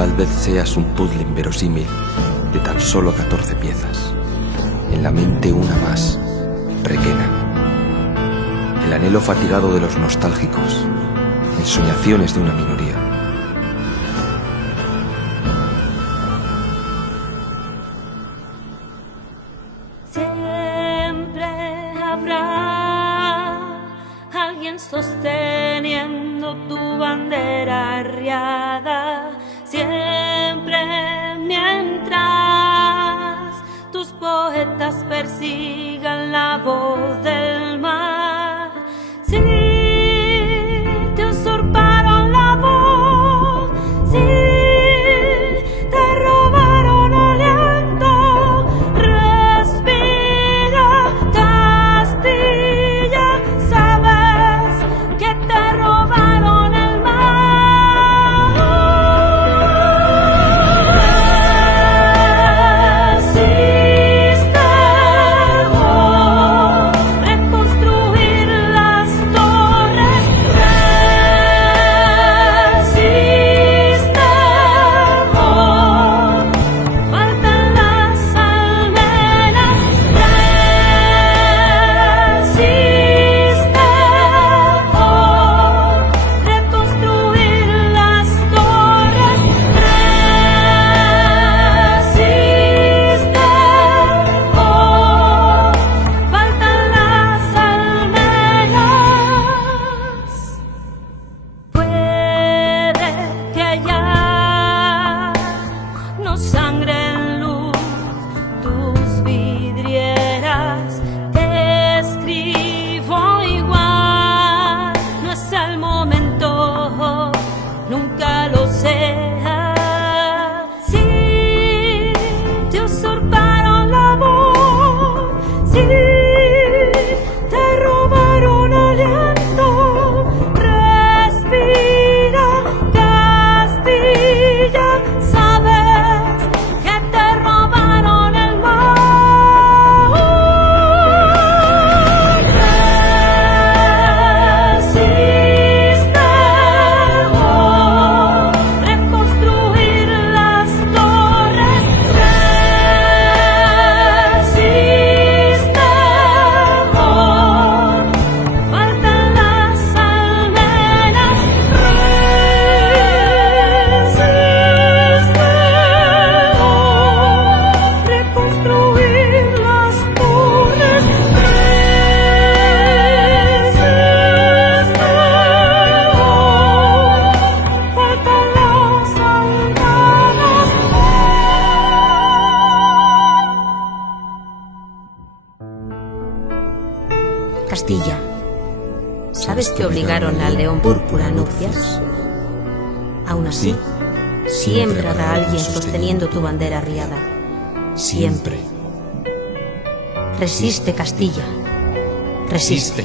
Tal vez seas un puzzle inverosímil de tan solo 14 piezas. En la mente una más, Requena. El anhelo fatigado de los nostálgicos, ensoñaciones de una minoría. Siempre habrá alguien sosteniendo tu bandera arriada, siempre mientras tus poetas persigan la voz del mar. Si te usurparon la voz, si te robaron aliento, respira Castilla, sabes que te robaron el mar. Resistemos, reconstruir las torres. Resistemos, faltan las almenas. Resistemos, reconstruir las torres. Resistemos, faltan las almenas. Puede que ya no sangren luz tus vidrieras. Te escribo igual, no es el momento, nunca lo sea. Si te usurparon la voz, si te robaron aliento, respira Castilla, sabes que te robaron el mar. Resistemos, reconstruir las torres. Resistemos, faltan las almenas. Resistemos, reconstruir las torres. Resistemos, faltan las almenas. Castilla, ¿sabes que obligaron al león púrpura a nupcias? Aún así, siempre habrá alguien sosteniendo tu bandera arriada. Siempre. Resiste, Castilla. Resiste.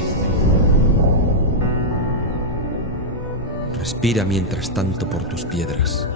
Respira mientras tanto por tus piedras.